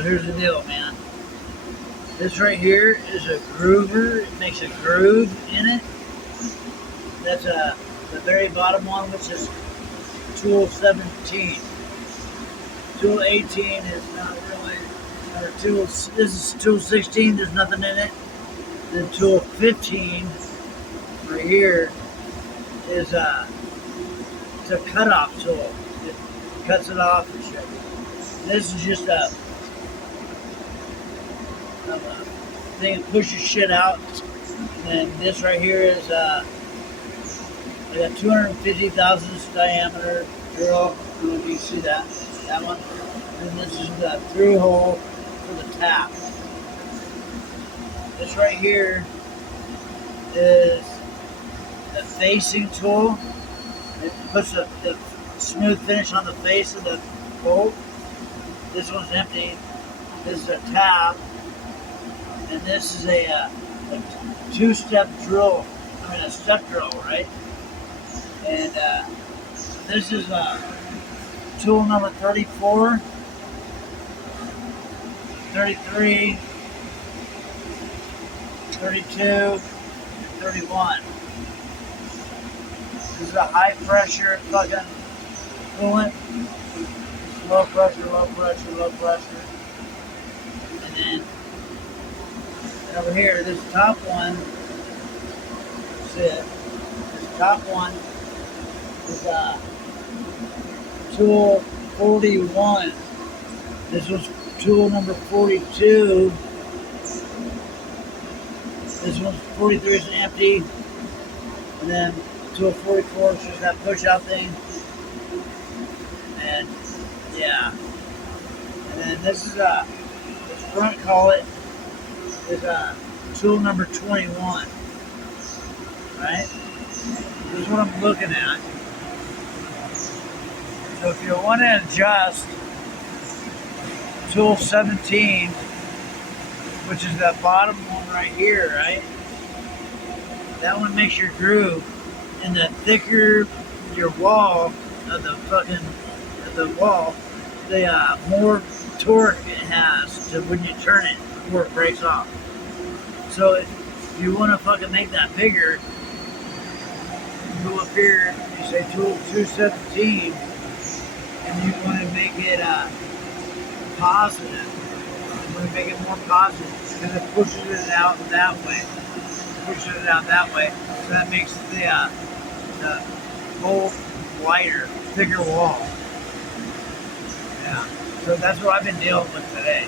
So here's the deal, man. This right here is a groover. It makes a groove in it. That's the very bottom one, which is tool 17. Tool 18 is not really, or tool, this is tool 16, there's nothing in it. Then tool 15 right here is it's a cutoff tool. It cuts it off and shit. This is just a thing that pushes shit out. And this right here is I got 250 thousandths diameter drill. I don't know if you see that one. And this is the through hole for the tap. This right here is the facing tool. It puts the smooth finish on the face of the bolt. This one's empty. This is a tap. And this is a two-step drill. I mean a step drill, right? And this is tool number 34, 33, 32, and 31. This is a high pressure fucking coolant. Low pressure, low pressure, low pressure. And then over here, this top one, that's it. This top one is tool 41. This was tool number 42. This one's 43 is empty. And then tool 44 is just that push out thing. And yeah. And then this is this front collet is tool number 21. Right? This is what I'm looking at. So if you want to adjust tool 17, which is that bottom one right here, right? That one makes your groove, and the thicker your wall of the wall, the more torque it has to when you turn it before it breaks off. So if you want to fucking make that bigger, you go up here, you say tool 217, and you want to make it positive. You want to make it more positive because it pushes it out that way. Pushes it out that way, so that makes the bolt wider, thicker wall. Yeah, so that's what I've been dealing with today.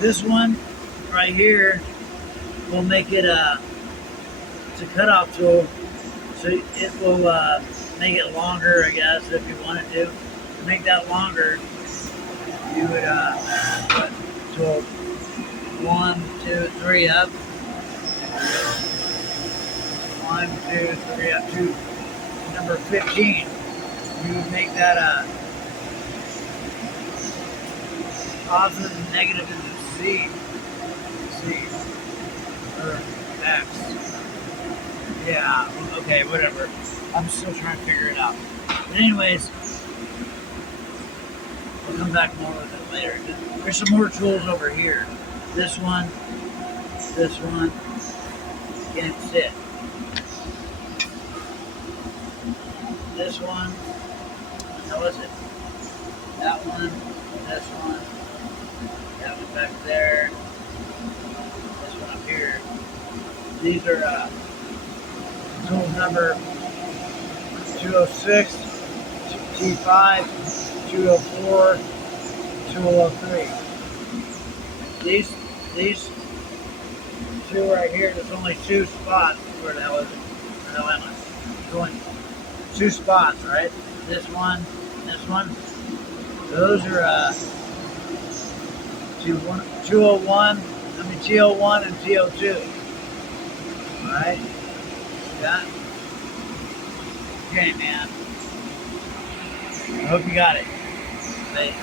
This one right here will make it it's a cutoff tool, so it will make it longer, I guess, if you wanted to. To make that longer, you would put tool 1, 2, 3 up. 1, 2, 3 up to number 15. You would make that positive and negative into Z. Or X. Yeah, okay, whatever. I'm still trying to figure it out. But anyways, I'll come back more with it later. There's some more tools over here. This one, can't sit. This one, how is it? That one, this one, that one back there, this one up here. These are tool number 206, T5, 204, 203. These two right here, there's only 2 spots. Where the hell is it? Where the hell am I? Going 2 spots, right? This one, this one. Those are 201, T01 and T02. Alright? See that? Okay, man. I hope you got it. Bye.